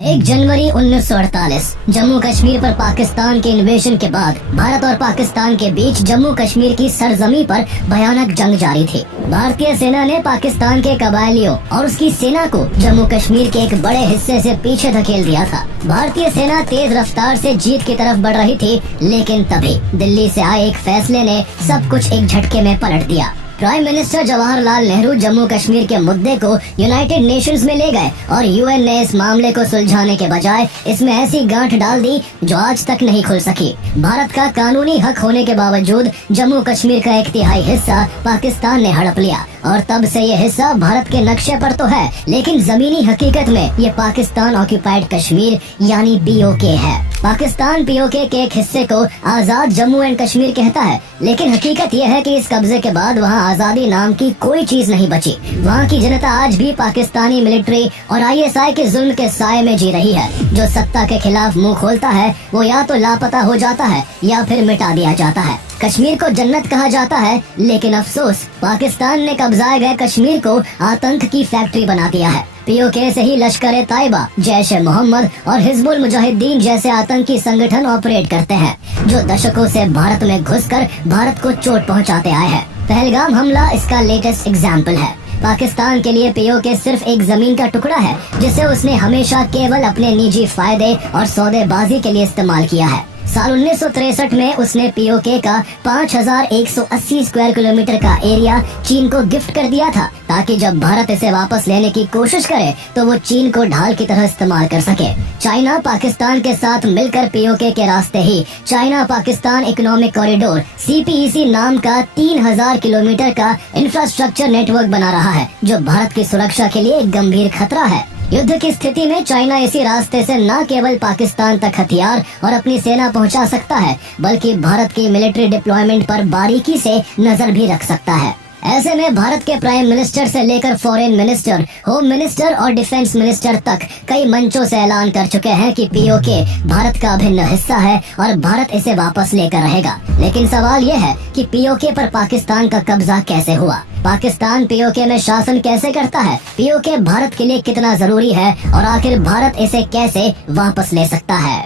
1 जनवरी 1948 जम्मू कश्मीर पर पाकिस्तान के इन्वेशन के बाद भारत और पाकिस्तान के बीच जम्मू कश्मीर की सरजमी पर भयानक जंग जारी थी। भारतीय सेना ने पाकिस्तान के कबायलियों और उसकी सेना को जम्मू कश्मीर के एक बड़े हिस्से से पीछे धकेल दिया था। भारतीय सेना तेज रफ्तार से जीत की तरफ बढ़ रही थी, लेकिन तभी दिल्ली से आए एक फैसले ने सब कुछ एक झटके में पलट दिया। प्राइम मिनिस्टर जवाहरलाल नेहरू जम्मू कश्मीर के मुद्दे को यूनाइटेड नेशंस में ले गए और यूएन ने इस मामले को सुलझाने के बजाय इसमें ऐसी गांठ डाल दी जो आज तक नहीं खुल सकी। भारत का कानूनी हक होने के बावजूद जम्मू कश्मीर का 1/3 हिस्सा पाकिस्तान ने हड़प लिया और तब से ये हिस्सा भारत के नक्शे पर तो है, लेकिन जमीनी हकीकत में ये पाकिस्तान ऑक्यूपाइड कश्मीर यानी POK है। पाकिस्तान POK के एक हिस्से को आजाद जम्मू एंड कश्मीर कहता है, लेकिन हकीकत यह है कि इस कब्जे के बाद वहाँ आजादी नाम की कोई चीज नहीं बची। वहाँ की जनता आज भी पाकिस्तानी मिलिट्री और ISI के जुल्म के साये में जी रही है। जो सत्ता के खिलाफ मुंह खोलता है वो या तो लापता हो जाता है या फिर मिटा दिया जाता है। कश्मीर को जन्नत कहा जाता है, लेकिन अफसोस पाकिस्तान ने कब्जाए गए कश्मीर को आतंक की फैक्ट्री बना दिया है। POK से ही लश्कर तैयबा, जैश-ए-मोहम्मद और हिजबुल मुजाहिदीन जैसे आतंकी संगठन ऑपरेट करते हैं, जो दशकों से भारत में घुसकर भारत को चोट पहुंचाते आए हैं। पहलगाम हमला इसका लेटेस्ट एग्जाम्पल है। पाकिस्तान के लिए POK सिर्फ एक जमीन का टुकड़ा है जिसे उसने हमेशा केवल अपने निजी फायदे और सौदेबाजी के लिए इस्तेमाल किया है। साल 1963 में उसने POK का 5180 स्क्वायर किलोमीटर का एरिया चीन को गिफ्ट कर दिया था, ताकि जब भारत इसे वापस लेने की कोशिश करे तो वो चीन को ढाल की तरह इस्तेमाल कर सके। चाइना पाकिस्तान के साथ मिलकर POK के रास्ते ही China Pakistan economic corridor CPEC नाम का 3000 किलोमीटर का इंफ्रास्ट्रक्चर नेटवर्क बना रहा है, जो भारत की सुरक्षा के लिए एक गंभीर खतरा है। युद्ध की स्थिति में चाइना इसी रास्ते से न केवल पाकिस्तान तक हथियार और अपनी सेना पहुंचा सकता है, बल्कि भारत की मिलिट्री डिप्लॉयमेंट पर बारीकी से नजर भी रख सकता है। ऐसे में भारत के प्राइम मिनिस्टर से लेकर फॉरेन मिनिस्टर, होम मिनिस्टर और डिफेंस मिनिस्टर तक कई मंचों से ऐलान कर चुके हैं कि POK भारत का अभिन्न हिस्सा है और भारत इसे वापस लेकर रहेगा। लेकिन सवाल ये है कि POK पर पाकिस्तान का कब्जा कैसे हुआ? पाकिस्तान POK में शासन कैसे करता है? POK भारत के लिए कितना जरूरी है और आखिर भारत इसे कैसे वापस ले सकता है?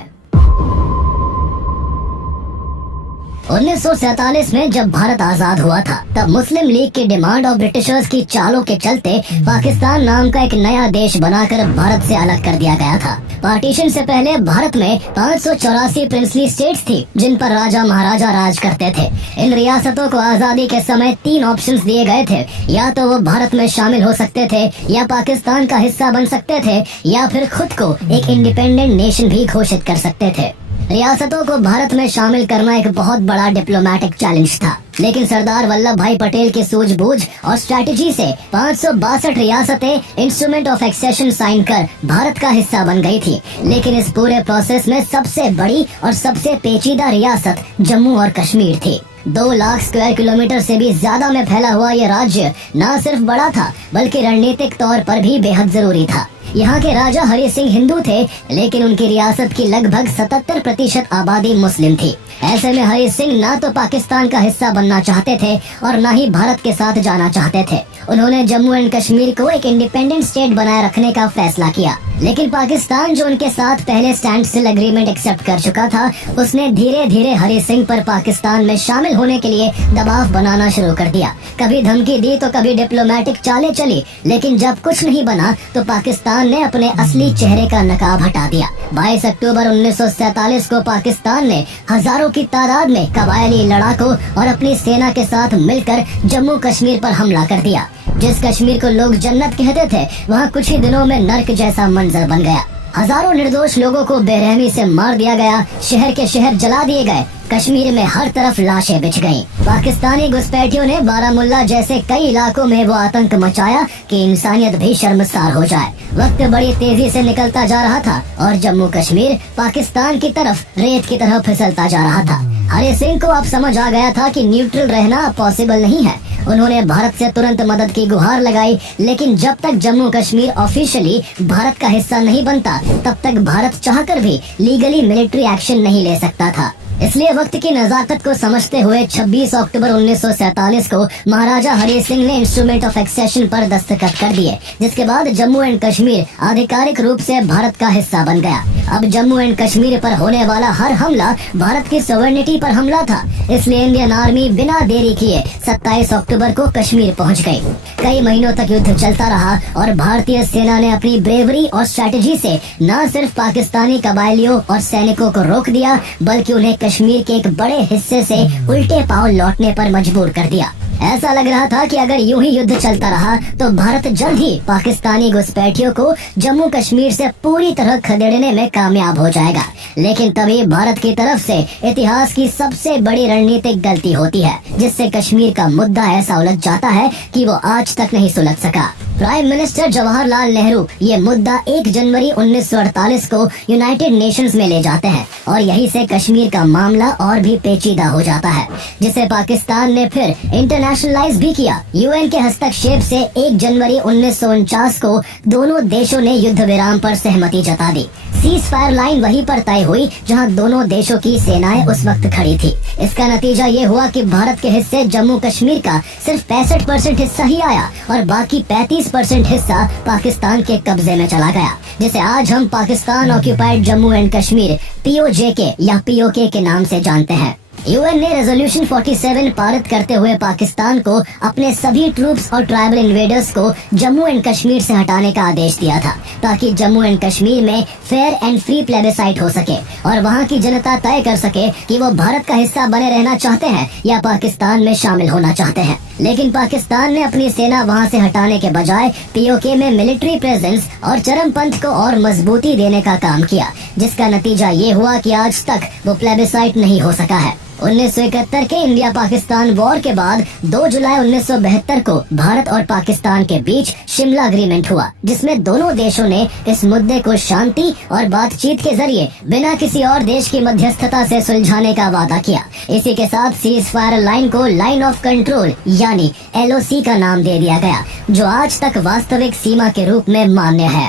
1947 में जब भारत आजाद हुआ था, तब मुस्लिम लीग की डिमांड और ब्रिटिशर्स की चालों के चलते पाकिस्तान नाम का एक नया देश बनाकर भारत से अलग कर दिया गया था। पार्टीशन से पहले भारत में 584 प्रिंसली स्टेट्स थी, जिन पर राजा महाराजा राज करते थे। इन रियासतों को आजादी के समय 3 ऑप्शंस दिए गए थे, या तो वो भारत में शामिल हो सकते थे, या पाकिस्तान का हिस्सा बन सकते थे, या फिर खुद को एक इंडिपेंडेंट नेशन भी घोषित कर सकते थे। रियासतों को भारत में शामिल करना एक बहुत बड़ा डिप्लोमेटिक चैलेंज था, लेकिन सरदार वल्लभ भाई पटेल की सूझबूझ और स्ट्रेटजी से 562 रियासतें इंस्ट्रूमेंट ऑफ एक्सेशन साइन कर भारत का हिस्सा बन गई थी। लेकिन इस पूरे प्रोसेस में सबसे बड़ी और सबसे पेचीदा रियासत जम्मू और कश्मीर थी। 2 लाख स्क्वायर किलोमीटर से भी ज्यादा में फैला हुआ ये राज्य न सिर्फ बड़ा था, बल्कि रणनीतिक तौर पर भी बेहद जरूरी था। यहाँ के राजा हरि सिंह हिंदू थे, लेकिन उनकी रियासत की लगभग 77% आबादी मुस्लिम थी। ऐसे में हरि सिंह न तो पाकिस्तान का हिस्सा बनना चाहते थे और न ही भारत के साथ जाना चाहते थे। उन्होंने जम्मू एंड कश्मीर को एक इंडिपेंडेंट स्टेट बनाए रखने का फैसला किया, लेकिन पाकिस्तान जो उनके साथ पहले स्टैंड स्टिल एग्रीमेंट एक्सेप्ट कर चुका था, उसने धीरे धीरे हरि सिंह पर पाकिस्तान में शामिल होने के लिए दबाव बनाना शुरू कर दिया। कभी धमकी दी तो कभी डिप्लोमेटिक चालें चली, लेकिन जब कुछ नहीं बना तो पाकिस्तान ने अपने असली चेहरे का नकाब हटा दिया। 22 अक्टूबर 1947 को पाकिस्तान ने हजारों की तादाद में कबायली लड़ाकों और अपनी सेना के साथ मिलकर जम्मू कश्मीर पर हमला कर दिया। जिस कश्मीर को लोग जन्नत कहते थे, वहाँ कुछ ही दिनों में नर्क जैसा मंजर बन गया। हजारों निर्दोष लोगों को बेरहमी से मार दिया गया, शहर के शहर जला दिए गए, कश्मीर में हर तरफ लाशें बिछ गईं। पाकिस्तानी घुसपैठियों ने बारामुल्ला जैसे कई इलाकों में वो आतंक मचाया कि इंसानियत भी शर्मसार हो जाए। वक्त बड़ी तेजी से निकलता जा रहा था और जम्मू कश्मीर पाकिस्तान की तरफ रेत की तरह फिसलता जा रहा था। हरि सिंह को अब समझ आ गया था कि न्यूट्रल रहना पॉसिबल नहीं है। उन्होंने भारत से तुरंत मदद की गुहार लगाई, लेकिन जब तक जम्मू कश्मीर ऑफिशियली भारत का हिस्सा नहीं बनता, तब तक भारत चाहकर भी लीगली मिलिट्री एक्शन नहीं ले सकता था। इसलिए वक्त की नजाकत को समझते हुए 26 अक्टूबर 1947 को महाराजा हरि सिंह ने इंस्ट्रूमेंट ऑफ एक्सेशन पर दस्तखत कर दिए, जिसके बाद जम्मू एंड कश्मीर आधिकारिक रूप से भारत का हिस्सा बन गया। अब जम्मू एंड कश्मीर पर होने वाला हर हमला भारत की सॉवरेनिटी पर हमला था, इसलिए इंडियन आर्मी बिना देरी किए 27 अक्टूबर को कश्मीर पहुंच गई। कई महीनों तक युद्ध चलता रहा और भारतीय सेना ने अपनी ब्रेवरी और स्ट्रेटेजी से न सिर्फ पाकिस्तानी कबायलियों और सैनिकों को रोक दिया, बल्कि उन्हें कश्मीर के एक बड़े हिस्से से उल्टे पांव लौटने पर मजबूर कर दिया। ऐसा लग रहा था कि अगर यूं ही युद्ध चलता रहा तो भारत जल्द ही पाकिस्तानी घुसपैठियों को जम्मू कश्मीर से पूरी तरह खदेड़ने में कामयाब हो जाएगा। लेकिन तभी भारत की तरफ से इतिहास की सबसे बड़ी रणनीतिक गलती होती है, जिससे कश्मीर का मुद्दा ऐसा उलझ जाता है कि वो आज तक नहीं सुलझ सका। प्राइम मिनिस्टर जवाहरलाल नेहरू ये मुद्दा 1 जनवरी 1948 को यूनाइटेड नेशंस में ले जाते हैं और यहीं से कश्मीर का मामला और भी पेचीदा हो जाता है, जिसे पाकिस्तान ने फिर इंटरनेशनलाइज भी किया। यूएन के हस्तक्षेप से 1 जनवरी 1949 को दोनों देशों ने युद्ध विराम पर सहमति जता दी। सीज फायर लाइन वहीं पर तय हुई जहां दोनों देशों की सेनाएं उस वक्त खड़ी थी। इसका नतीजा ये हुआ कि भारत के हिस्से जम्मू कश्मीर का सिर्फ 65% हिस्सा ही आया और बाकी 35% हिस्सा पाकिस्तान के कब्जे में चला गया, जिसे आज हम Pakistan occupied Jammu and Kashmir POJK या POK के नाम से जानते हैं। यूएन ने रेजोल्यूशन 47 पारित करते हुए पाकिस्तान को अपने सभी ट्रूप्स और ट्राइबल इन्वेडर्स को जम्मू एंड कश्मीर से हटाने का आदेश दिया था, ताकि जम्मू एंड कश्मीर में फेयर एंड फ्री प्लेबिसाइट हो सके और वहां की जनता तय कर सके कि वो भारत का हिस्सा बने रहना चाहते हैं या पाकिस्तान में शामिल होना चाहते हैं। लेकिन पाकिस्तान ने अपनी सेना वहां से हटाने के बजाय POK में मिलिट्री प्रेजेंस और चरमपंथ को और मजबूती देने का काम किया, जिसका नतीजा ये हुआ कि आज तक वो प्लेबिसाइट नहीं हो सका है। 1971 के इंडिया पाकिस्तान वॉर के बाद 2 जुलाई 1972 को भारत और पाकिस्तान के बीच शिमला एग्रीमेंट हुआ, जिसमें दोनों देशों ने इस मुद्दे को शांति और बातचीत के जरिए बिना किसी और देश की मध्यस्थता से सुलझाने का वादा किया। इसी के साथ सीज फायर लाइन को लाइन ऑफ कंट्रोल यानी LOC का नाम दे दिया गया, जो आज तक वास्तविक सीमा के रूप में मान्य है।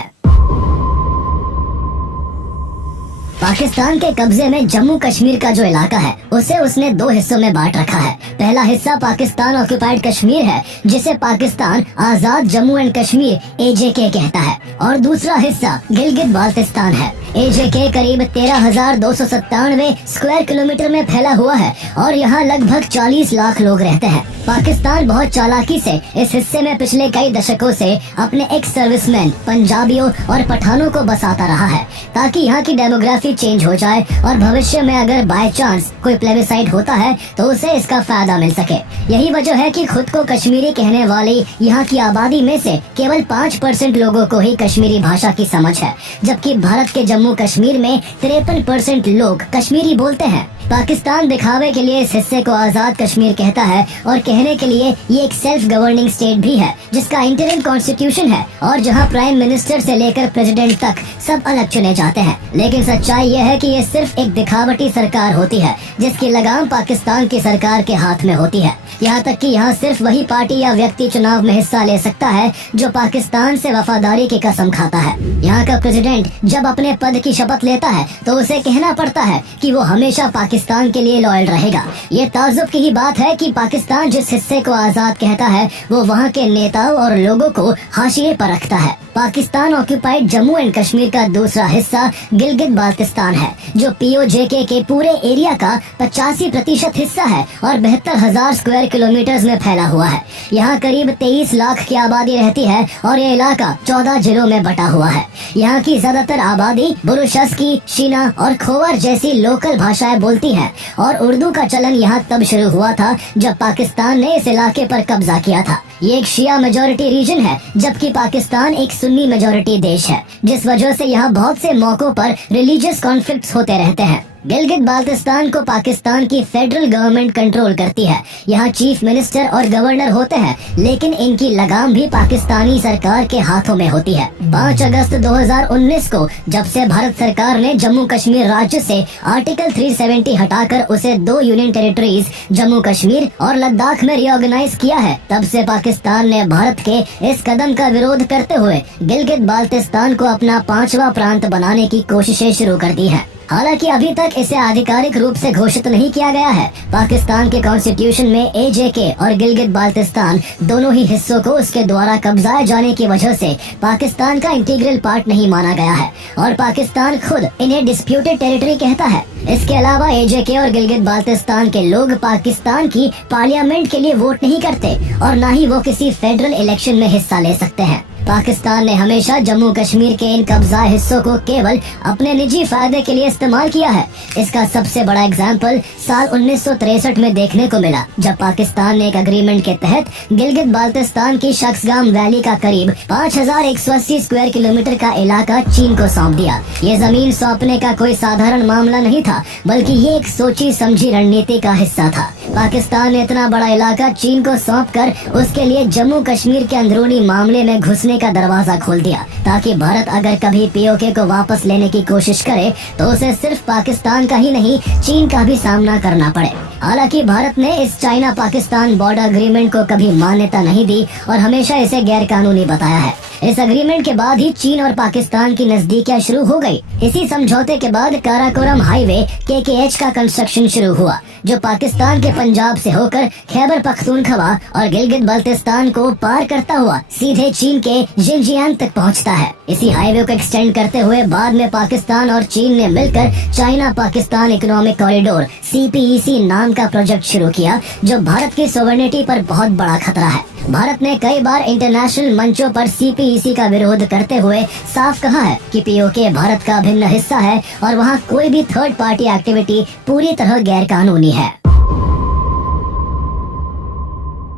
पाकिस्तान के कब्जे में जम्मू कश्मीर का जो इलाका है उसे उसने 2 हिस्सों में बांट रखा है। पहला हिस्सा पाकिस्तान ऑक्यूपाइड कश्मीर है, जिसे पाकिस्तान आजाद जम्मू एंड कश्मीर AJK कहता है, और दूसरा हिस्सा गिलगित बाल्टिस्तान है। AJK करीब 13,297 स्क्वायर किलोमीटर में फैला हुआ है और यहाँ लगभग 40 लाख लोग रहते हैं। पाकिस्तान बहुत चालाकी से इस हिस्से में पिछले कई दशकों से अपने एक्स सर्विसमैन पंजाबियों और पठानों को बसाता रहा है, ताकि यहाँ की डेमोग्राफी चेंज हो जाए और भविष्य में अगर बाय चांस कोई प्लेबिसाइट होता है तो उसे इसका फायदा मिल सके। यही वजह है कि खुद को कश्मीरी कहने वाली यहाँ की आबादी में से केवल 5% लोगों को ही कश्मीरी भाषा की समझ है, जबकि भारत के जम्मू कश्मीर में 53% लोग कश्मीरी बोलते हैं। पाकिस्तान दिखावे के लिए इस हिस्से को आजाद कश्मीर कहता है और कहने के लिए ये एक सेल्फ गवर्निंग स्टेट भी है, जिसका इंटरिम कॉन्स्टिट्यूशन है और जहां प्राइम मिनिस्टर से लेकर प्रेसिडेंट तक सब अलग चुने जाते हैं। लेकिन सच्चाई ये है कि ये सिर्फ एक दिखावटी सरकार होती है, जिसकी लगाम पाकिस्तान की सरकार के हाथ में होती है। यहाँ तक कि यहाँ सिर्फ वही पार्टी या व्यक्ति चुनाव में हिस्सा ले सकता है जो पाकिस्तान से वफादारी की कसम खाता है। यहाँ का प्रेसिडेंट जब अपने पद की शपथ लेता है तो उसे कहना पड़ता है कि वो हमेशा पाकिस्तान के लिए लॉयल रहेगा। ये ताज्जुब की ही बात है कि पाकिस्तान जिस हिस्से को आजाद कहता है वो वहाँ के नेताओं और लोगों को हाशिए पर रखता है। पाकिस्तान ऑक्यूपाइड जम्मू एंड कश्मीर का दूसरा हिस्सा गिलगित बाल्टिस्तान है, जो POJK के पूरे एरिया का 85% हिस्सा है और 72,000 स्क्वायर किलोमीटर में फैला हुआ है। यहाँ करीब 23 लाख की आबादी रहती है और ये इलाका 14 जिलों में बटा हुआ है। यहाँ की ज्यादातर आबादी बुरुशस्की, शीना और खोवर जैसी लोकल भाषाएं बोलती है और उर्दू का चलन यहाँ तब शुरू हुआ था जब पाकिस्तान ने इस इलाके पर कब्जा किया था। ये एक शिया मेजोरिटी रीजन है, जबकि पाकिस्तान एक सुन्नी मेजोरिटी देश है, जिस वजह से यहाँ बहुत से मौकों पर रिलीजियस कॉन्फ्लिक्ट्स होते रहते हैं। गिलगित बाल्टिस्तान को पाकिस्तान की फेडरल गवर्नमेंट कंट्रोल करती है। यहाँ चीफ मिनिस्टर और गवर्नर होते हैं, लेकिन इनकी लगाम भी पाकिस्तानी सरकार के हाथों में होती है। 5 अगस्त 2019 को जब से भारत सरकार ने जम्मू कश्मीर राज्य से आर्टिकल 370 हटाकर उसे 2 यूनियन टेरिटरीज जम्मू कश्मीर और लद्दाख में रिऑर्गेनाइज किया है, तब से पाकिस्तान ने भारत के इस कदम का विरोध करते हुए गिलगित बाल्टिस्तान को अपना 5वां प्रांत बनाने की कोशिशें शुरू कर दी है। हालांकि अभी तक इसे आधिकारिक रूप से घोषित नहीं किया गया है। पाकिस्तान के कॉन्स्टिट्यूशन में AJK और गिलगित बाल्टिस्तान दोनों ही हिस्सों को उसके द्वारा कब्जाए जाने की वजह से पाकिस्तान का इंटीग्रल पार्ट नहीं माना गया है और पाकिस्तान खुद इन्हें डिस्प्यूटेड टेरिटरी कहता है। इसके अलावा AJK और गिलगित बाल्टिस्तान के लोग पाकिस्तान की पार्लियामेंट के लिए वोट नहीं करते और न ही वो किसी फेडरल इलेक्शन में हिस्सा ले सकते हैं। पाकिस्तान ने हमेशा जम्मू कश्मीर के इन कब्जा हिस्सों को केवल अपने निजी फायदे के लिए इस्तेमाल किया है। इसका सबसे बड़ा एग्जाम्पल साल 1963 में देखने को मिला, जब पाकिस्तान ने एक अग्रीमेंट के तहत गिलगित बाल्टिस्तान की शख्सगाम वैली का करीब 5180 स्क्वायर किलोमीटर का इलाका चीन को सौंप दिया। ये जमीन सौंपने का कोई साधारण मामला नहीं था, बल्कि ये एक सोची समझी रणनीति का हिस्सा था। पाकिस्तान ने इतना बड़ा इलाका चीन को सौंप कर उसके लिए जम्मू कश्मीर के अंदरूनी मामले में घुसने का दरवाजा खोल दिया, ताकि भारत अगर कभी POK को वापस लेने की कोशिश करे तो उसे सिर्फ पाकिस्तान का ही नहीं चीन का भी सामना करना पड़े। हालांकि भारत ने इस चाइना पाकिस्तान बॉर्डर अग्रीमेंट को कभी मान्यता नहीं दी और हमेशा इसे गैर कानूनी बताया है। इस अग्रीमेंट के बाद ही चीन और पाकिस्तान की नजदीकियां शुरू हो गई। इसी समझौते के बाद काराकोरम हाईवे KKH का कंस्ट्रक्शन शुरू हुआ, जो पाकिस्तान के पंजाब से होकर खैबर पख्तूनख्वा और गिलगित बाल्टिस्तान को पार करता हुआ सीधे चीन के जिनजियांग तक पहुंचता है। इसी हाईवे को एक्सटेंड करते हुए बाद में पाकिस्तान और चीन ने मिलकर China Pakistan economic corridor CPEC नाम का प्रोजेक्ट शुरू किया, जो भारत की सोवरेनिटी पर बहुत बड़ा खतरा है। भारत ने कई बार इंटरनेशनल मंचों पर CPEC का विरोध करते हुए साफ कहा है कि POK भारत का अभिन्न हिस्सा है और वहाँ कोई भी थर्ड पार्टी एक्टिविटी पूरी तरह गैर कानूनी है।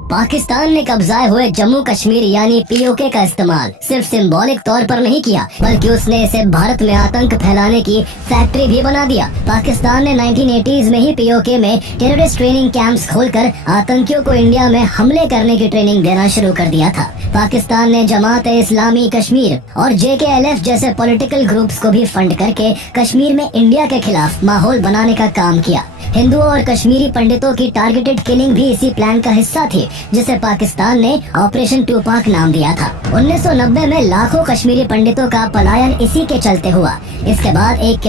पाकिस्तान ने कब्जाए हुए जम्मू कश्मीर यानी POK का इस्तेमाल सिर्फ सिंबॉलिक तौर पर नहीं किया, बल्कि उसने इसे भारत में आतंक फैलाने की फैक्ट्री भी बना दिया। पाकिस्तान ने 1980s में ही POK में टेररिस्ट ट्रेनिंग कैंप्स खोलकर आतंकियों को इंडिया में हमले करने की ट्रेनिंग देना शुरू कर दिया था। पाकिस्तान ने जमात-ए-इस्लामी कश्मीर और JKLF जैसे पॉलिटिकल ग्रुप्स को भी फंड करके कश्मीर में इंडिया के खिलाफ माहौल बनाने का काम किया। हिंदुओं और कश्मीरी पंडितों की टारगेटेड किलिंग भी इसी प्लान का हिस्सा थी, जिसे पाकिस्तान ने ऑपरेशन टूपाक नाम दिया था। 1990 में लाखों कश्मीरी पंडितों का पलायन इसी के चलते हुआ। इसके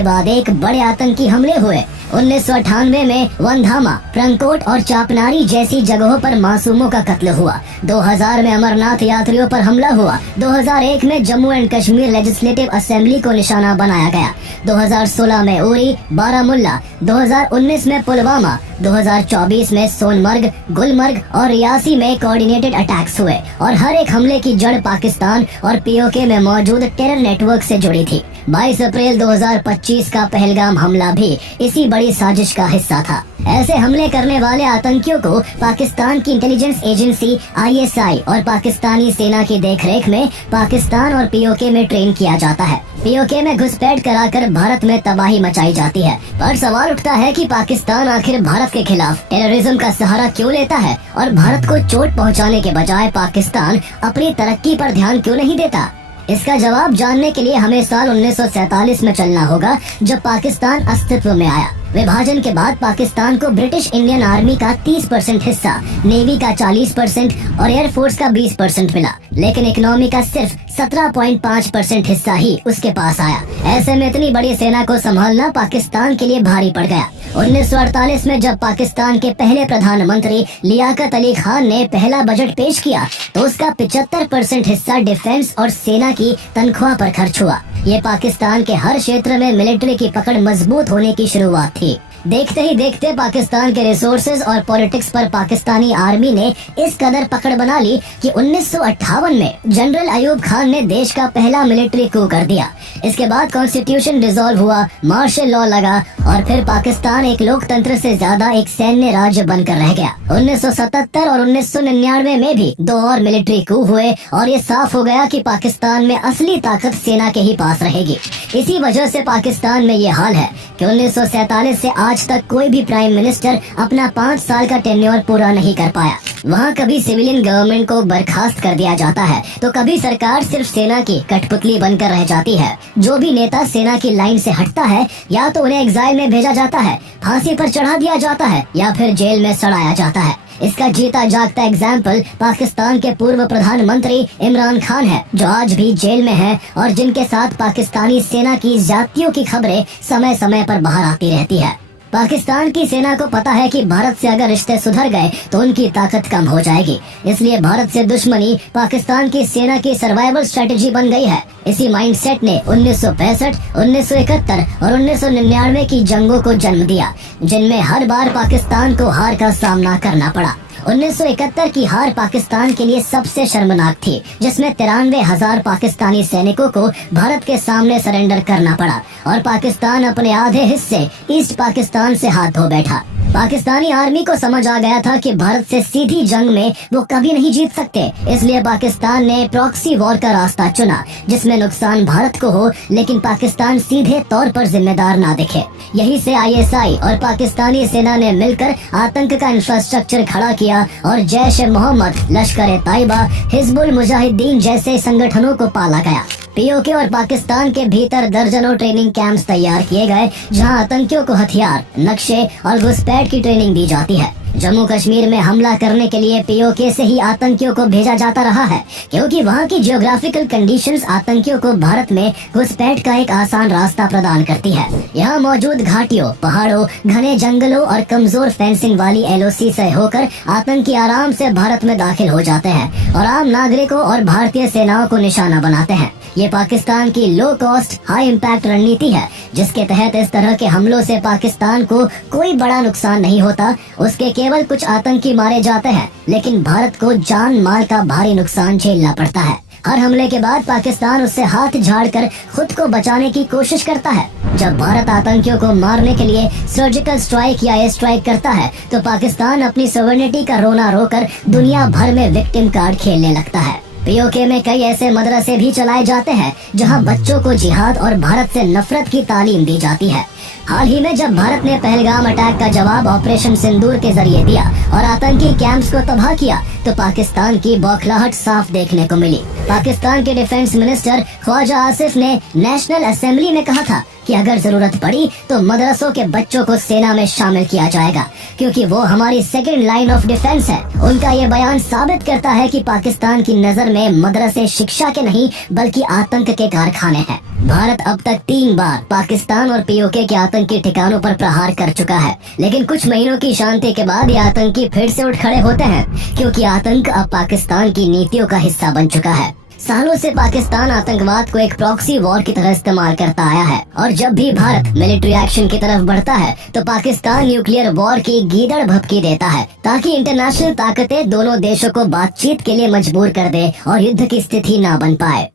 बाद एक बड़े आतंकी हमले हुए। 1998 में वनधामा, प्रंकोट और चापनारी जैसी जगहों पर मासूमों का कत्ल हुआ। 2000 में अमरनाथ यात्रियों पर हमला हुआ। 2001 में Jammu and Kashmir legislative assembly को निशाना बनाया गया। 2016 में उरी, बारामुल्ला, 2019 में पुलवामा, 2024 में सोनमर्ग, गुलमर्ग और रियासी में कोऑर्डिनेटेड अटैक्स हुए और हर एक हमले की जड़ पाकिस्तान और POK में मौजूद टेरर नेटवर्क से जुड़ी थी। 22 अप्रैल 2025 का पहलगाम हमला भी इसी बड़ी साजिश का हिस्सा था। ऐसे हमले करने वाले आतंकियों को पाकिस्तान की इंटेलिजेंस एजेंसी ISI और पाकिस्तानी सेना की देखरेख में पाकिस्तान और POK में ट्रेन किया जाता है। POK में घुसपैठ कराकर भारत में तबाही मचाई जाती है। पर सवाल उठता है कि पाकिस्तान आखिर भारत के खिलाफ टेररिज्म का सहारा क्यों लेता है और भारत को चोट पहुंचाने के बजाय पाकिस्तान अपनी तरक्की पर ध्यान क्यों नहीं देता? इसका जवाब जानने के लिए हमें साल 1947 में चलना होगा, जब पाकिस्तान अस्तित्व में आया। विभाजन के बाद पाकिस्तान को ब्रिटिश इंडियन आर्मी का 30% हिस्सा, नेवी का 40% और एयरफोर्स का 20% मिला, लेकिन इकोनॉमी का सिर्फ 17.5% हिस्सा ही उसके पास आया। ऐसे में इतनी बड़ी सेना को संभालना पाकिस्तान के लिए भारी पड़ गया। 1948 में जब पाकिस्तान के पहले प्रधानमंत्री लियाकत अली खान ने पहला बजट पेश किया, तो उसका 75% हिस्सा डिफेंस और सेना की तनख्वाह पर खर्च हुआ। ये पाकिस्तान के हर क्षेत्र में मिलिट्री की पकड़ मजबूत होने की शुरुआत थी। देखते ही देखते पाकिस्तान के रिसोर्सेज और पॉलिटिक्स पर पाकिस्तानी आर्मी ने इस कदर पकड़ बना ली कि 1958 में जनरल अयूब खान ने देश का पहला मिलिट्री कू कर दिया। इसके बाद कॉन्स्टिट्यूशन डिसॉल्व हुआ, मार्शल लॉ लगा और फिर पाकिस्तान एक लोकतंत्र से ज्यादा एक सैन्य राज्य बनकर रह गया। 1977 और 1999 में भी 2 और मिलिट्री कू हुए और ये साफ हो गया कि पाकिस्तान में असली ताकत सेना के ही पास रहेगी। इसी वजह से पाकिस्तान में ये हाल है कि 1947 से आज तक कोई भी प्राइम मिनिस्टर अपना 5 साल का टेन्योर पूरा नहीं कर पाया। वहाँ कभी सिविलियन गवर्नमेंट को बर्खास्त कर दिया जाता है, तो कभी सरकार सिर्फ सेना की कठपुतली बनकर रह जाती है। जो भी नेता सेना की लाइन से हटता है, या तो उन्हें एग्जाइल में भेजा जाता है, फांसी पर चढ़ा दिया जाता है या फिर जेल में सड़ाया जाता है। इसका जीता जागता एग्जाम्पल पाकिस्तान के पूर्व प्रधानमंत्री इमरान खान है, जो आज भी जेल में है और जिनके साथ पाकिस्तानी सेना की ज्यादतियों की खबरें समय समय पर बाहर आती रहती है। पाकिस्तान की सेना को पता है कि भारत से अगर रिश्ते सुधर गए तो उनकी ताकत कम हो जाएगी, इसलिए भारत से दुश्मनी पाकिस्तान की सेना की सर्वाइवल स्ट्रेटेजी बन गई है। इसी माइंडसेट ने 1965, 1971 और 1999 की जंगों को जन्म दिया, जिनमें हर बार पाकिस्तान को हार का सामना करना पड़ा। 1971 की हार पाकिस्तान के लिए सबसे शर्मनाक थी, जिसमें 93,000 पाकिस्तानी सैनिकों को भारत के सामने सरेंडर करना पड़ा और पाकिस्तान अपने आधे हिस्से ईस्ट पाकिस्तान से हाथ धो बैठा। पाकिस्तानी आर्मी को समझ आ गया था कि भारत से सीधी जंग में वो कभी नहीं जीत सकते, इसलिए पाकिस्तान ने प्रॉक्सी वॉर का रास्ता चुना, जिसमें नुकसान भारत को हो लेकिन पाकिस्तान सीधे तौर पर जिम्मेदार ना दिखे। यही से ISI और पाकिस्तानी सेना ने मिलकर आतंक का इंफ्रास्ट्रक्चर खड़ा किया और जैश-ए-मोहम्मद, लश्कर-ए-तैयबा, हिजबुल मुजाहिदीन जैसे संगठनों को पाला गया। POK और पाकिस्तान के भीतर दर्जनों ट्रेनिंग कैंप्स तैयार किए गए, जहां आतंकियों को हथियार, नक्शे और घुसपैठ की ट्रेनिंग दी जाती है। जम्मू कश्मीर में हमला करने के लिए POK से ही आतंकियों को भेजा जाता रहा है, क्योंकि वहां की जियोग्राफिकल कंडीशंस आतंकियों को भारत में घुसपैठ का एक आसान रास्ता प्रदान करती है। यहाँ मौजूद घाटियों, पहाड़ों, घने जंगलों और कमजोर फेंसिंग वाली LOC से होकर आतंकी आराम से भारत में दाखिल हो जाते हैं और आम नागरिकों और भारतीय सेनाओं को निशाना बनाते हैं। ये पाकिस्तान की लो कॉस्ट हाई इम्पैक्ट रणनीति है, जिसके तहत इस तरह के हमलों से पाकिस्तान को कोई बड़ा नुकसान नहीं होता। उसके केवल कुछ आतंकी मारे जाते हैं, लेकिन भारत को जान माल का भारी नुकसान झेलना पड़ता है। हर हमले के बाद पाकिस्तान उससे हाथ झाड़कर खुद को बचाने की कोशिश करता है। जब भारत आतंकियों को मारने के लिए सर्जिकल स्ट्राइक या एयर स्ट्राइक करता है, तो पाकिस्तान अपनी सॉवरेनिटी का रोना रोकर दुनिया भर में विक्टिम कार्ड खेलने लगता है। POK में कई ऐसे मदरसे भी चलाए जाते हैं, जहां बच्चों को जिहाद और भारत से नफरत की तालीम दी जाती है। हाल ही में जब भारत ने पहलगाम अटैक का जवाब ऑपरेशन सिंदूर के जरिए दिया और आतंकी कैंप्स को तबाह किया, तो पाकिस्तान की बौखलाहट साफ देखने को मिली। पाकिस्तान के डिफेंस मिनिस्टर ख्वाजा आसिफ ने नेशनल असेंबली में कहा था कि अगर जरूरत पड़ी तो मदरसों के बच्चों को सेना में शामिल किया जाएगा, क्योंकि वो हमारी सेकेंड लाइन ऑफ डिफेंस है। उनका ये बयान साबित करता है कि पाकिस्तान की नजर में मदरसे शिक्षा के नहीं बल्कि आतंक के कारखाने हैं। भारत अब तक 3 बार पाकिस्तान और POK के आतंकी ठिकानों पर प्रहार कर चुका है, लेकिन कुछ महीनों की शांति के बाद ये आतंकी फिर से उठ खड़े होते हैं, क्योंकि आतंक अब पाकिस्तान की नीतियों का हिस्सा बन चुका है। सालों से पाकिस्तान आतंकवाद को एक प्रॉक्सी वॉर की तरह इस्तेमाल करता आया है, और जब भी भारत मिलिट्री एक्शन की तरफ बढ़ता है तो पाकिस्तान न्यूक्लियर वॉर की गीदड़ भभकी देता है, ताकि इंटरनेशनल ताकतें दोनों देशों को बातचीत के लिए मजबूर कर दे और युद्ध की स्थिति ना बन पाए।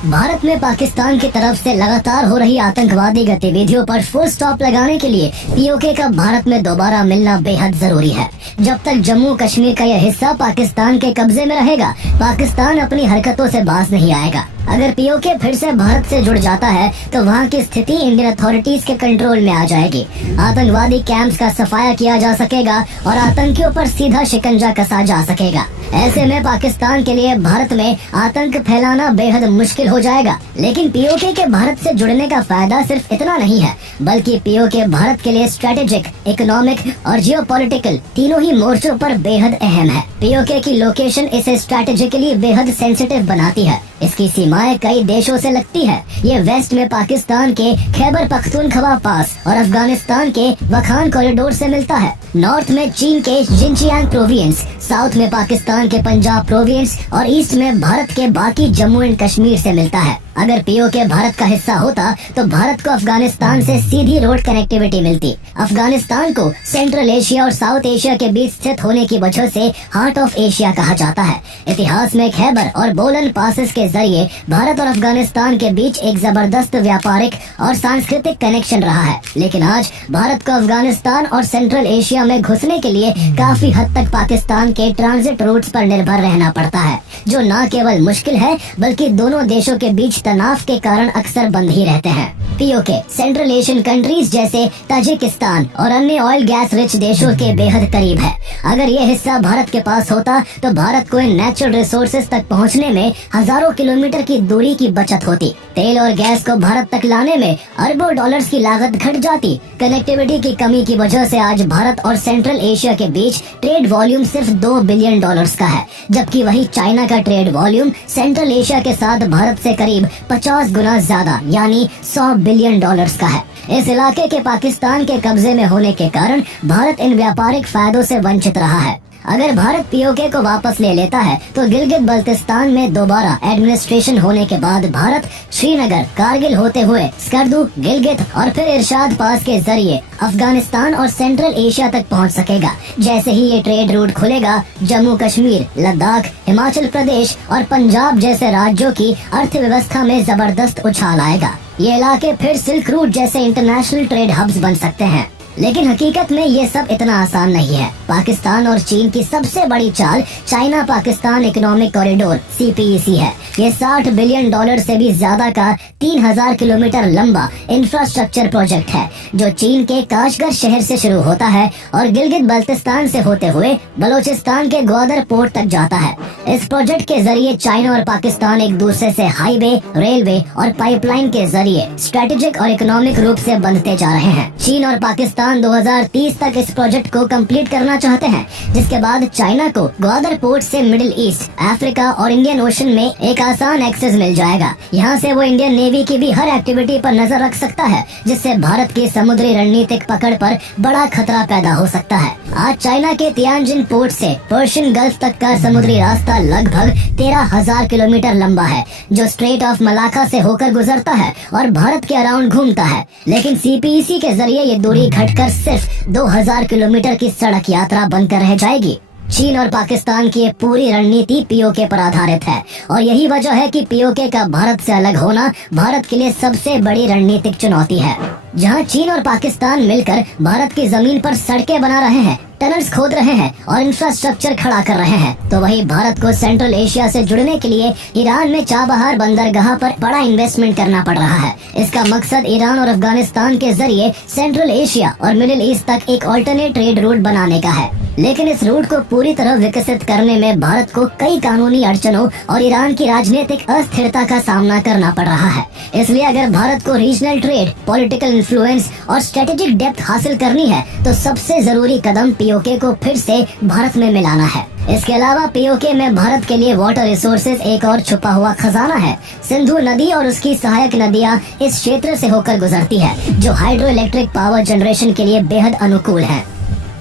भारत में पाकिस्तान की तरफ से लगातार हो रही आतंकवादी गतिविधियों पर फुल स्टॉप लगाने के लिए POK का भारत में दोबारा मिलना बेहद जरूरी है। जब तक जम्मू कश्मीर का यह हिस्सा पाकिस्तान के कब्जे में रहेगा, पाकिस्तान अपनी हरकतों से बाज नहीं आएगा। अगर POK फिर से भारत से जुड़ जाता है तो वहाँ की स्थिति इंडियन अथॉरिटीज के कंट्रोल में आ जाएगी। आतंकवादी कैंप्स का सफाया किया जा सकेगा और आतंकियों पर सीधा शिकंजा कसा जा सकेगा। ऐसे में पाकिस्तान के लिए भारत में आतंक फैलाना बेहद मुश्किल हो जाएगा। लेकिन POK के भारत से जुड़ने का फायदा सिर्फ इतना नहीं है, बल्कि POK भारत के लिए स्ट्रेटेजिक, इकोनॉमिक और जियोपॉलिटिकल तीनों ही मोर्चों पर बेहद अहम है। POK की लोकेशन इसे स्ट्रेटेजिकली बेहद सेंसिटिव बनाती है। इसकी सीमाएं कई देशों से लगती है। ये वेस्ट में पाकिस्तान के खैबर पख्तूनख्वा पास और अफगानिस्तान के वखान कॉरिडोर से मिलता है। नॉर्थ में चीन के जिनजियांग प्रोविंस, साउथ में पाकिस्तान के पंजाब प्रोविंस और ईस्ट में भारत के बाकी जम्मू एंड कश्मीर से मिलता है। अगर POK भारत का हिस्सा होता तो भारत को अफगानिस्तान से सीधी रोड कनेक्टिविटी मिलती। अफगानिस्तान को सेंट्रल एशिया और साउथ एशिया के बीच स्थित होने की वजह से हार्ट ऑफ एशिया कहा जाता है। इतिहास में खैबर और बोलन पासेस के जरिए भारत और अफगानिस्तान के बीच एक जबरदस्त व्यापारिक और सांस्कृतिक कनेक्शन रहा है। लेकिन आज भारत को अफगानिस्तान और सेंट्रल एशिया में घुसने के लिए काफी हद तक पाकिस्तान के ट्रांजिट रूट्स पर निर्भर रहना पड़ता है, जो न केवल मुश्किल है बल्कि दोनों देशों के बीच तनाव के कारण अक्सर बंद ही रहते हैं। पीओके सेंट्रल एशियन कंट्रीज जैसे ताजिकिस्तान और अन्य ऑयल गैस रिच देशों के बेहद करीब है। अगर ये हिस्सा भारत के पास होता तो भारत को इन नेचुरल रिसोर्सेज तक पहुंचने में हजारों किलोमीटर की दूरी की बचत होती। तेल और गैस को भारत तक लाने में अरबों डॉलर्स की लागत घट जाती। कनेक्टिविटी की कमी की वजह से आज भारत और सेंट्रल एशिया के बीच ट्रेड वॉल्यूम सिर्फ 2 बिलियन डॉलर्स का है, जबकि वही चाइना का ट्रेड वॉल्यूम सेंट्रल एशिया के साथ भारत से करीब 50 गुना ज्यादा यानी 100 बिलियन डॉलर्स का है। इस इलाके के पाकिस्तान के कब्जे में होने के कारण भारत इन व्यापारिक फायदों से वंचित रहा है। अगर भारत पीओके को वापस ले लेता है तो गिलगित बल्तिस्तान में दोबारा एडमिनिस्ट्रेशन होने के बाद भारत श्रीनगर, कारगिल होते हुए स्कर्दू, गिलगित और फिर इरशाद पास के जरिए अफगानिस्तान और सेंट्रल एशिया तक पहुंच सकेगा। जैसे ही ये ट्रेड रूट खुलेगा, जम्मू कश्मीर, लद्दाख, हिमाचल प्रदेश और पंजाब जैसे राज्यों की अर्थव्यवस्था में जबरदस्त उछाल आएगा। ये इलाके फिर सिल्क रूट जैसे इंटरनेशनल ट्रेड हब्स बन सकते हैं। लेकिन हकीकत में ये सब इतना आसान नहीं है। पाकिस्तान और चीन की सबसे बड़ी चाल China Pakistan economic corridor (CPEC) है। ये 60 बिलियन डॉलर से भी ज्यादा का 3000 किलोमीटर लंबा इंफ्रास्ट्रक्चर प्रोजेक्ट है, जो चीन के काशगर शहर से शुरू होता है और गिलगित बल्तिस्तान से होते हुए बलोचिस्तान के ग्वादर पोर्ट तक जाता है। इस प्रोजेक्ट के जरिए चाइना और पाकिस्तान एक दूसरे से हाईवे, रेलवे और पाइपलाइन के जरिए स्ट्रेटेजिक और इकोनॉमिक रूप से बंधते जा रहे हैं। चीन और पाकिस्तान 2030 तक इस प्रोजेक्ट को कंप्लीट करना चाहते हैं, जिसके बाद चाइना को ग्वादर पोर्ट से मिडिल ईस्ट, अफ्रीका और इंडियन ओशन में एक आसान एक्सेस मिल जाएगा। यहाँ से वो इंडियन नेवी की भी हर एक्टिविटी पर नजर रख सकता है, जिससे भारत की समुद्री रणनीतिक पकड़ पर बड़ा खतरा पैदा हो सकता है। आज चाइना के तियानजिन पोर्ट से पर्शियन गल्फ तक का समुद्री रास्ता लगभग 13,000 किलोमीटर लंबा है, जो स्ट्रेट ऑफ मलाका से होकर गुजरता है और भारत के अराउंड घूमता है। लेकिन CPEC के जरिए ये दूरी घटकर सिर्फ 2000 किलोमीटर की सड़क यात्रा बनकर रह जाएगी। चीन और पाकिस्तान की ये पूरी रणनीति पीओके पर आधारित है और यही वजह है कि पीओके का भारत से अलग होना भारत के लिए सबसे बड़ी रणनीतिक चुनौती है। जहां चीन और पाकिस्तान मिलकर भारत की जमीन पर सड़कें बना रहे हैं, टनल्स खोद रहे हैं और इंफ्रास्ट्रक्चर खड़ा कर रहे हैं, तो वही भारत को सेंट्रल एशिया से जुड़ने के लिए ईरान में चाबहार बंदरगाह पर बड़ा इन्वेस्टमेंट करना पड़ रहा है। इसका मकसद ईरान और अफगानिस्तान के जरिए सेंट्रल एशिया और मिडिल ईस्ट तक एक ऑल्टरनेट ट्रेड रूट बनाने का है। लेकिन इस रूट को पूरी तरह विकसित करने में भारत को कई कानूनी अड़चनों और ईरान की राजनीतिक अस्थिरता का सामना करना पड़ रहा है। इसलिए अगर भारत को रीजनल ट्रेड, पॉलिटिकल इन्फ्लुएंस और स्ट्रेटेजिक डेप्थ हासिल करनी है तो सबसे जरूरी कदम पीओके को फिर से भारत में मिलाना है। इसके अलावा पीओके में भारत के लिए वाटर रिसोर्सेज एक और छुपा हुआ खजाना है। सिंधु नदी और उसकी सहायक नदियां इस क्षेत्र से होकर गुजरती है, जो हाइड्रो इलेक्ट्रिक पावर जनरेशन के लिए बेहद अनुकूल है।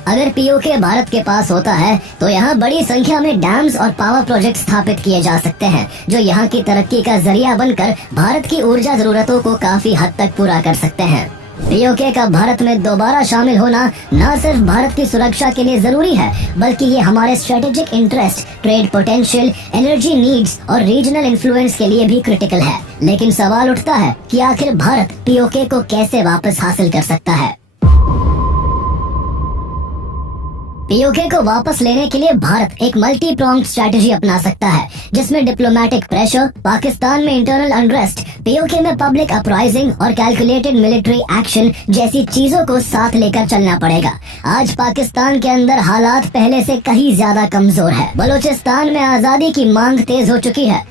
अगर पीओके भारत के पास होता है तो यहाँ बड़ी संख्या में डैम्स और पावर प्रोजेक्ट स्थापित किए जा सकते हैं, जो यहाँ की तरक्की का जरिया बनकर भारत की ऊर्जा जरूरतों को काफी हद तक पूरा कर सकते हैं। पीओके का भारत में दोबारा शामिल होना न सिर्फ भारत की सुरक्षा के लिए जरूरी है, बल्कि ये हमारे strategic interest, trade potential, energy needs और रीजनल इन्फ्लुएंस के लिए भी क्रिटिकल है। लेकिन सवाल उठता है कि आखिर भारत पीओके को कैसे वापस हासिल कर सकता है। पीओके को वापस लेने के लिए भारत एक मल्टी प्रोंग्ड स्ट्रैटेजी अपना सकता है, जिसमें डिप्लोमेटिक प्रेशर, पाकिस्तान में इंटरनल अनरेस्ट, पीओके में पब्लिक अपराइजिंग और कैलकुलेटेड मिलिट्री एक्शन जैसी चीजों को साथ लेकर चलना पड़ेगा। आज पाकिस्तान के अंदर हालात पहले से कहीं ज्यादा कमजोर है। बलोचिस्तान में आजादी की मांग तेज हो चुकी है।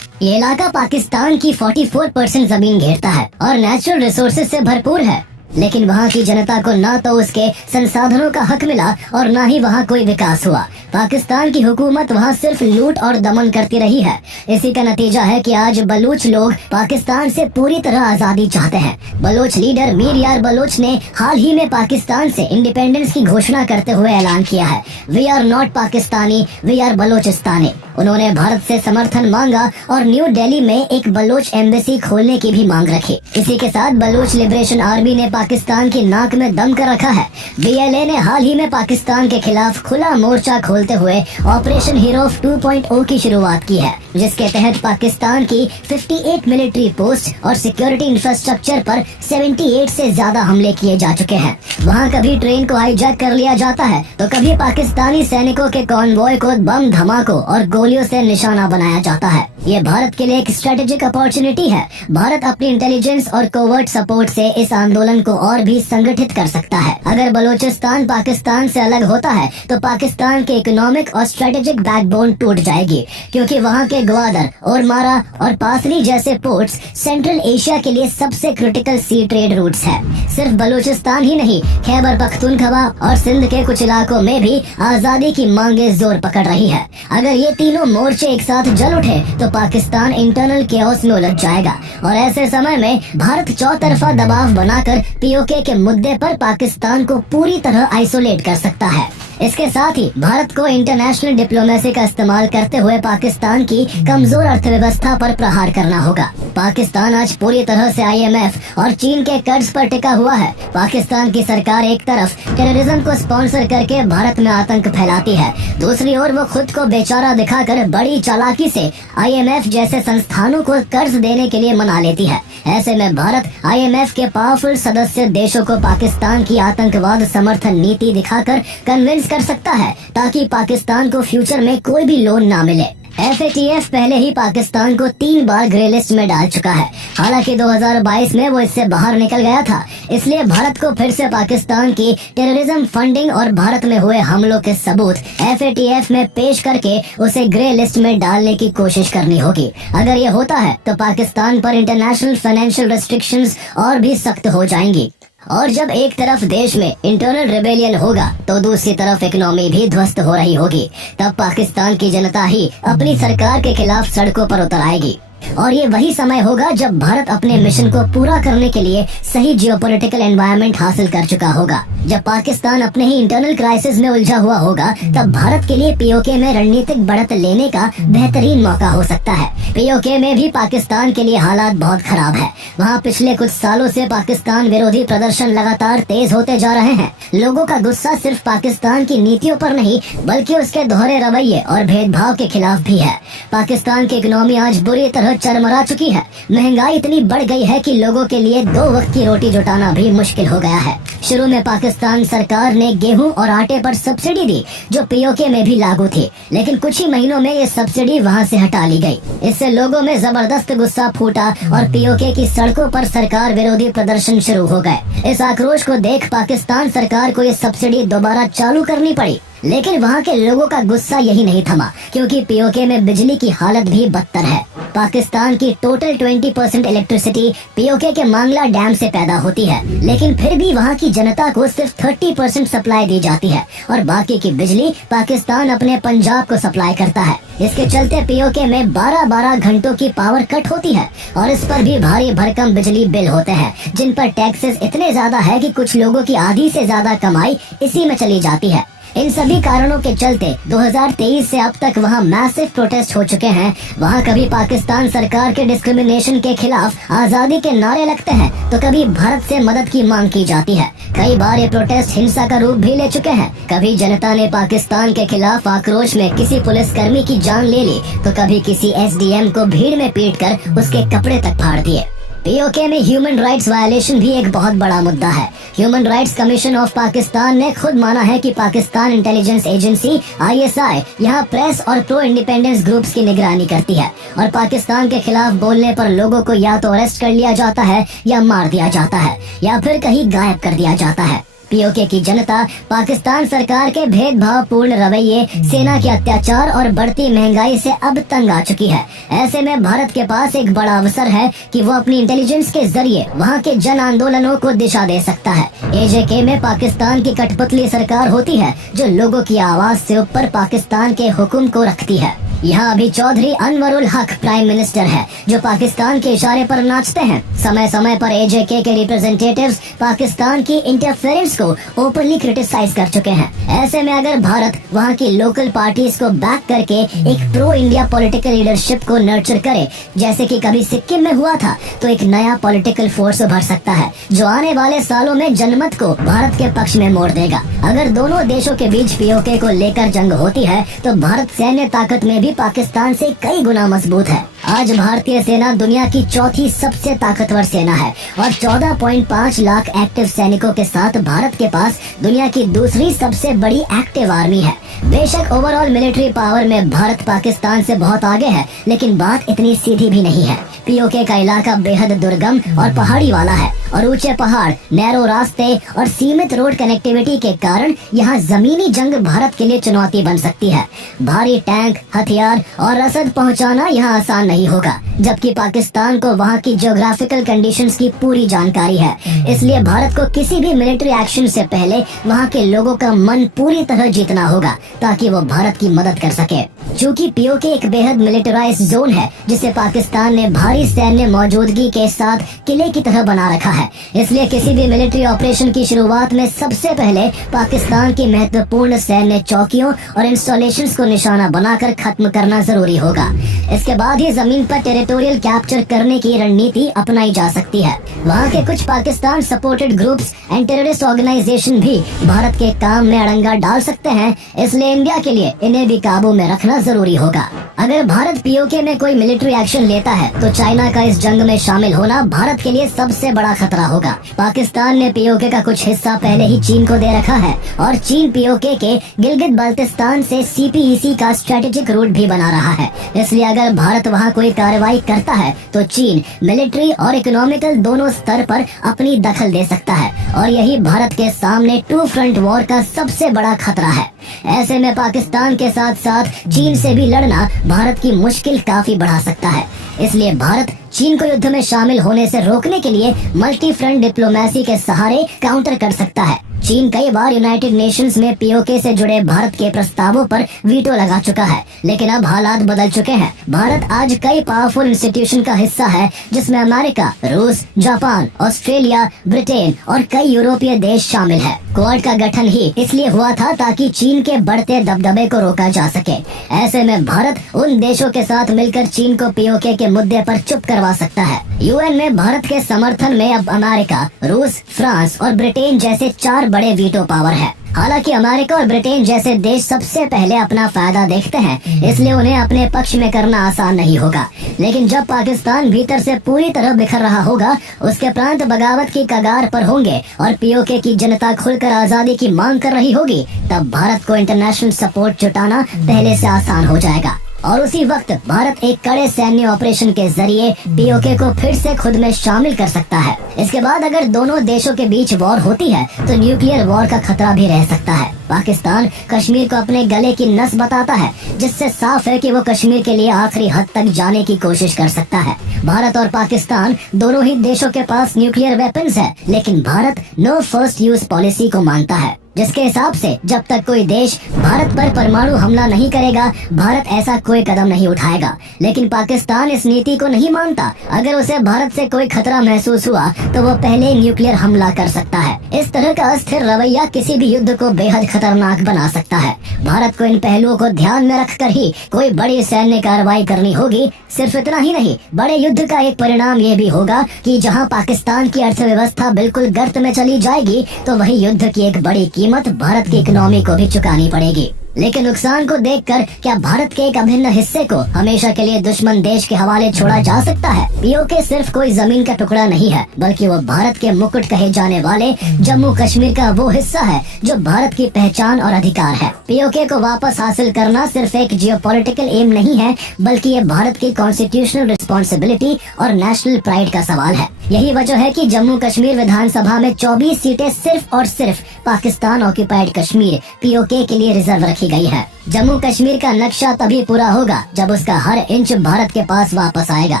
ये इलाका पाकिस्तान की 44% जमीन घेरता है और नेचुरल रिसोर्सेज से भरपूर है, लेकिन वहाँ की जनता को न तो उसके संसाधनों का हक मिला और न ही वहाँ कोई विकास हुआ। पाकिस्तान की हुकूमत वहाँ सिर्फ लूट और दमन करती रही है। इसी का नतीजा है कि आज बलूच लोग पाकिस्तान से पूरी तरह आजादी चाहते हैं। बलोच लीडर मीर यार बलोच ने हाल ही में पाकिस्तान से इंडिपेंडेंस की घोषणा करते हुए ऐलान किया है, we are not Pakistani, we are Balochistani. उन्होंने भारत से समर्थन मांगा और न्यू दिल्ली में एक बलोच एम्बेसी खोलने की भी मांग रखी। इसी के साथ बलोच लिबरेशन आर्मी ने पाकिस्तान की नाक में दम कर रखा है। BLA ने हाल ही में पाकिस्तान के खिलाफ खुला मोर्चा खोलते हुए ऑपरेशन हीरो 2.0 की शुरुआत की है, जिसके तहत पाकिस्तान की 58 मिलिट्री पोस्ट और सिक्योरिटी इंफ्रास्ट्रक्चर पर 78 से ज्यादा हमले किए जा चुके हैं। वहाँ कभी ट्रेन को हाईजैक कर लिया जाता है तो कभी पाकिस्तानी सैनिकों के कॉन्वॉय को बम धमाकों और गोली पोर्टफोलियो से निशाना बनाया जाता है। ये भारत के लिए एक स्ट्रेटेजिक अपॉर्चुनिटी है। भारत अपनी इंटेलिजेंस और कोवर्ट सपोर्ट से इस आंदोलन को और भी संगठित कर सकता है। अगर बलूचिस्तान पाकिस्तान से अलग होता है तो पाकिस्तान के इकोनॉमिक और स्ट्रेटेजिक बैकबोन टूट जाएगी, क्योंकि वहाँ के ग्वादर और मारा और पासरी जैसे पोर्ट्स सेंट्रल एशिया के लिए सबसे क्रिटिकल सी ट्रेड रूट्स है। सिर्फ बलूचिस्तान ही नहीं, खैबर पख्तूनख्वा और सिंध के कुछ इलाकों में भी आजादी की मांगे जोर पकड़ रही है। अगर ये तीनों मोर्चे एक साथ जल उठे तो पाकिस्तान इंटरनल केओस में उलझ जाएगा और ऐसे समय में भारत चौतरफा दबाव बनाकर पीओके के मुद्दे पर पाकिस्तान को पूरी तरह आइसोलेट कर सकता है। इसके साथ ही भारत को इंटरनेशनल डिप्लोमेसी का इस्तेमाल करते हुए पाकिस्तान की कमजोर अर्थव्यवस्था पर प्रहार करना होगा। पाकिस्तान आज पूरी तरह से आईएमएफ और चीन के कर्ज पर टिका हुआ है। पाकिस्तान की सरकार एक तरफ टेररिज्म को स्पॉन्सर करके भारत में आतंक फैलाती है, दूसरी ओर वो खुद को बेचारा दिखाकर बड़ी चालाकी से आईएमएफ जैसे संस्थानों को कर्ज देने के लिए मना लेती है। ऐसे में भारत आईएमएफ के पावरफुल सदस्य देशों को पाकिस्तान की आतंकवाद समर्थन नीति दिखाकर कन्विंस कर सकता है, ताकि पाकिस्तान को फ्यूचर में कोई भी लोन ना मिले। FATF पहले ही पाकिस्तान को 3 बार ग्रे लिस्ट में डाल चुका है। हालांकि 2022 में वो इससे बाहर निकल गया था, इसलिए भारत को फिर से पाकिस्तान की टेररिज्म फंडिंग और भारत में हुए हमलों के सबूत FATF में पेश करके उसे ग्रे लिस्ट में डालने की कोशिश करनी होगी। अगर ये होता है तो पाकिस्तान पर इंटरनेशनल फाइनेंशियल रेस्ट्रिक्शंस और भी सख्त हो जाएंगी। और जब एक तरफ देश में इंटरनल रिबेलियन होगा तो दूसरी तरफ इकोनॉमी भी ध्वस्त हो रही होगी। तब पाकिस्तान की जनता ही अपनी सरकार के खिलाफ सड़कों पर उतर आएगी और ये वही समय होगा जब भारत अपने मिशन को पूरा करने के लिए सही जियोपॉलिटिकल एनवायरनमेंट हासिल कर चुका होगा। जब पाकिस्तान अपने ही इंटरनल क्राइसिस में उलझा हुआ होगा तब भारत के लिए पीओके में रणनीतिक बढ़त लेने का बेहतरीन मौका हो सकता है। पीओके में भी पाकिस्तान के लिए हालात बहुत खराब है। वहाँ पिछले कुछ सालों से पाकिस्तान विरोधी प्रदर्शन लगातार तेज होते जा रहे हैं। लोगों का गुस्सा सिर्फ पाकिस्तान की नीतियों पर नहीं बल्कि उसके दोहरे रवैये और भेदभाव के खिलाफ भी है। पाकिस्तान की इकोनॉमी आज बुरी तरह चरमरा चुकी है। महंगाई इतनी बढ़ गई है कि लोगों के लिए 2 वक्त की रोटी जुटाना भी मुश्किल हो गया है। शुरू में पाकिस्तान सरकार ने गेहूं और आटे पर सब्सिडी दी जो पीओके में भी लागू थी, लेकिन कुछ ही महीनों में ये सब्सिडी वहां से हटा ली गई। इससे लोगों में जबरदस्त गुस्सा फूटा और पीओके की सड़कों पर सरकार विरोधी प्रदर्शन शुरू हो गए। इस आक्रोश को देख पाकिस्तान सरकार को ये सब्सिडी दोबारा चालू करनी पड़ी, लेकिन वहाँ के लोगों का गुस्सा यही नहीं थमा, क्योंकि पीओके में बिजली की हालत भी बदतर है। पाकिस्तान की टोटल 20% इलेक्ट्रिसिटी पीओके के मांगला डैम से पैदा होती है, लेकिन फिर भी वहाँ की जनता को सिर्फ 30% सप्लाई दी जाती है और बाकी की बिजली पाकिस्तान अपने पंजाब को सप्लाई करता है। इसके चलते पीओके में 12-12 घंटों की पावर कट होती है और इस पर भी भारी भरकम बिजली बिल होते हैं, जिन पर टैक्सेस इतने ज्यादा है कि कुछ लोगों की आधी से ज्यादा कमाई इसी में चली जाती है। इन सभी कारणों के चलते 2023 से अब तक वहाँ मैसिव प्रोटेस्ट हो चुके हैं। वहाँ कभी पाकिस्तान सरकार के डिस्क्रिमिनेशन के खिलाफ आजादी के नारे लगते हैं तो कभी भारत से मदद की मांग की जाती है। कई बार ये प्रोटेस्ट हिंसा का रूप भी ले चुके हैं। कभी जनता ने पाकिस्तान के खिलाफ आक्रोश में किसी पुलिसकर्मी की जान ले ली तो कभी किसी SDM को भीड़ में पीटकर उसके कपड़े तक फाड़ दिए। पीओके में ह्यूमन राइट्स वायलेशन भी एक बहुत बड़ा मुद्दा है। Human rights commission of Pakistan ने खुद माना है कि पाकिस्तान इंटेलिजेंस एजेंसी ISI यहाँ प्रेस और प्रो इंडिपेंडेंस ग्रुप्स की निगरानी करती है और पाकिस्तान के खिलाफ बोलने पर लोगों को या तो अरेस्ट कर लिया जाता है या मार दिया जाता है या फिर कहीं गायब कर दिया जाता है। पीओके की जनता पाकिस्तान सरकार के भेदभावपूर्ण रवैये, सेना के अत्याचार और बढ़ती महंगाई से अब तंग आ चुकी है। ऐसे में भारत के पास एक बड़ा अवसर है कि वो अपनी इंटेलिजेंस के जरिए वहाँ के जन आंदोलनों को दिशा दे सकता है। AJK में पाकिस्तान की कठपुतली सरकार होती है जो लोगों की आवाज से ऊपर पाकिस्तान के हुक्म को रखती है। यहाँ अभी चौधरी अनवरुल हक प्राइम मिनिस्टर है जो पाकिस्तान के इशारे पर नाचते हैं। समय समय पर AJK के रिप्रेजेंटेटिव्स पाकिस्तान की इंटरफेरेंस को ओपनली क्रिटिसाइज कर चुके हैं। ऐसे में अगर भारत वहाँ की लोकल पार्टीज को बैक करके एक प्रो इंडिया पॉलिटिकल लीडरशिप को नर्चर करे, जैसे कि कभी सिक्किम में हुआ था, तो एक नया पॉलिटिकल फोर्स उभर सकता है जो आने वाले सालों में जनमत को भारत के पक्ष में मोड़ देगा। अगर दोनों देशों के बीच पीओके को लेकर जंग होती है तो भारत सैन्य ताकत में भी पाकिस्तान से कई गुना मजबूत है। आज भारतीय सेना दुनिया की 4थी सबसे ताकतवर सेना है और 14.5 लाख एक्टिव सैनिकों के साथ भारत के पास दुनिया की दूसरी सबसे बड़ी एक्टिव आर्मी है। बेशक ओवरऑल मिलिट्री पावर में भारत पाकिस्तान से बहुत आगे है, लेकिन बात इतनी सीधी भी नहीं है। पीओके का इलाका बेहद दुर्गम और पहाड़ी वाला है और ऊंचे पहाड़, नैरो रास्ते और सीमित रोड कनेक्टिविटी के कारण यहाँ जमीनी जंग भारत के लिए चुनौती बन सकती है। भारी टैंक, हथियार और रसद पहुँचाना यहाँ आसान नहीं होगा, जबकि पाकिस्तान को वहाँ की ज्योग्राफिकल कंडीशंस की पूरी जानकारी है। इसलिए भारत को किसी भी मिलिट्री एक्शन से पहले वहाँ के लोगों का मन पूरी तरह जीतना होगा ताकि वो भारत की मदद कर सके। चूँकि पीओके एक बेहद मिलिटराइज्ड जोन है जिसे पाकिस्तान ने भारी सैन्य मौजूदगी के साथ किले की तरह बना रखा है, इसलिए किसी भी मिलिट्री ऑपरेशन की शुरुआत में सबसे पहले पाकिस्तान की महत्वपूर्ण सैन्य चौकियों और इंस्टॉलेशंस को निशाना बनाकर खत्म करना जरूरी होगा। इसके बाद ही जमीन पर टेरिटोरियल कैप्चर करने की रणनीति अपनाई जा सकती है। वहाँ के कुछ Pakistan supported groups and terrorist organisation भी भारत के काम में अड़ंगा डाल सकते हैं, इसलिए इंडिया के लिए इन्हें भी काबू में रखना जरूरी होगा। अगर भारत पीओके में कोई मिलिट्री एक्शन लेता है तो चाइना का इस जंग में शामिल होना भारत के लिए सबसे बड़ा खतरा होगा। पाकिस्तान ने पीओके का कुछ हिस्सा पहले ही चीन को दे रखा है और चीन पीओके के गिलगित बाल्टिस्तान से सीपीईसी का स्ट्रेटेजिक रूट भी बना रहा है। इसलिए अगर भारत वहाँ कोई कार्रवाई करता है तो चीन मिलिट्री और इकोनॉमिकल दोनों स्तर पर अपनी दखल दे सकता है और यही भारत के सामने टू फ्रंट वॉर का सबसे बड़ा खतरा है। ऐसे में पाकिस्तान के साथ साथ चीन से भी लड़ना भारत की मुश्किल काफी बढ़ा सकता है। इसलिए भारत चीन को युद्ध में शामिल होने से रोकने के लिए मल्टी फ्रंट डिप्लोमेसी के सहारे काउंटर कर सकता है। चीन कई बार यूनाइटेड नेशंस में पीओके से जुड़े भारत के प्रस्तावों पर वीटो लगा चुका है, लेकिन अब हालात बदल चुके हैं। भारत आज कई पावरफुल इंस्टीट्यूशन का हिस्सा है जिसमें अमेरिका, रूस, जापान, ऑस्ट्रेलिया, ब्रिटेन और कई यूरोपीय देश शामिल है। क्वाड का गठन ही इसलिए हुआ था ताकि चीन के बढ़ते दबदबे को रोका जा सके। ऐसे में भारत उन देशों के साथ मिलकर चीन को पीओके के मुद्दे पर चुप करवा सकता है। यूएन में भारत के समर्थन में अब अमेरिका, रूस, फ्रांस और ब्रिटेन जैसे 4 बड़े वीटो पावर है। हालांकि अमेरिका और ब्रिटेन जैसे देश सबसे पहले अपना फायदा देखते हैं, इसलिए उन्हें अपने पक्ष में करना आसान नहीं होगा। लेकिन जब पाकिस्तान भीतर से पूरी तरह बिखर रहा होगा, उसके प्रांत बगावत की कगार पर होंगे और पीओके की जनता खुलकर आजादी की मांग कर रही होगी, तब भारत को इंटरनेशनल सपोर्ट जुटाना पहले से आसान हो जाएगा। और उसी वक्त भारत एक कड़े सैन्य ऑपरेशन के जरिए पीओके को फिर से खुद में शामिल कर सकता है। इसके बाद अगर दोनों देशों के बीच वॉर होती है तो न्यूक्लियर वॉर का खतरा भी रह सकता है। पाकिस्तान कश्मीर को अपने गले की नस बताता है, जिससे साफ है कि वो कश्मीर के लिए आखिरी हद तक जाने की कोशिश कर सकता है। भारत और पाकिस्तान दोनों ही देशों के पास न्यूक्लियर वेपन्स है, लेकिन Bharat no first use policy को मानता है, जिसके हिसाब से जब तक कोई देश भारत पर परमाणु हमला नहीं करेगा, भारत ऐसा कोई कदम नहीं उठाएगा। लेकिन पाकिस्तान इस नीति को नहीं मानता। अगर उसे भारत से कोई खतरा महसूस हुआ तो वो पहले न्यूक्लियर हमला कर सकता है। इस तरह का अस्थिर रवैया किसी भी युद्ध को बेहद खतरनाक बना सकता है। भारत को इन पहलुओं को ध्यान में रखकर ही कोई बड़ी सैन्य कार्रवाई करनी होगी। सिर्फ इतना ही नहीं, बड़े युद्ध का एक परिणाम ये भी होगा कि जहाँ पाकिस्तान की अर्थव्यवस्था बिल्कुल गर्त में चली जाएगी, तो वही युद्ध की एक बड़ी कीमत भारत की इकोनॉमी को भी चुकानी पड़ेगी। लेकिन नुकसान को देखकर क्या भारत के एक अभिन्न हिस्से को हमेशा के लिए दुश्मन देश के हवाले छोड़ा जा सकता है? पीओके सिर्फ कोई जमीन का टुकड़ा नहीं है, बल्कि वो भारत के मुकुट कहे जाने वाले जम्मू कश्मीर का वो हिस्सा है जो भारत की पहचान और अधिकार है। पीओके को वापस हासिल करना सिर्फ एक जियोपॉलिटिकल एम नहीं है, बल्कि ये भारत की कॉन्स्टिट्यूशनल रिस्पॉन्सिबिलिटी और नेशनल प्राइड का सवाल है। यही वजह है कि जम्मू कश्मीर विधानसभा में 24 सीटें सिर्फ और सिर्फ पाकिस्तान ऑक्यूपाइड कश्मीर पीओके के लिए रिजर्व रखी गई है। जम्मू कश्मीर का नक्शा तभी पूरा होगा जब उसका हर इंच भारत के पास वापस आएगा।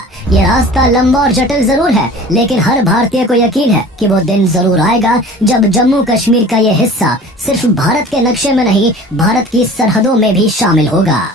ये रास्ता लंबा और जटिल जरूर है, लेकिन हर भारतीय को यकीन है कि वो दिन जरूर आएगा जब जम्मू कश्मीर का ये हिस्सा सिर्फ भारत के नक्शे में नहीं, भारत की सरहदों में भी शामिल होगा।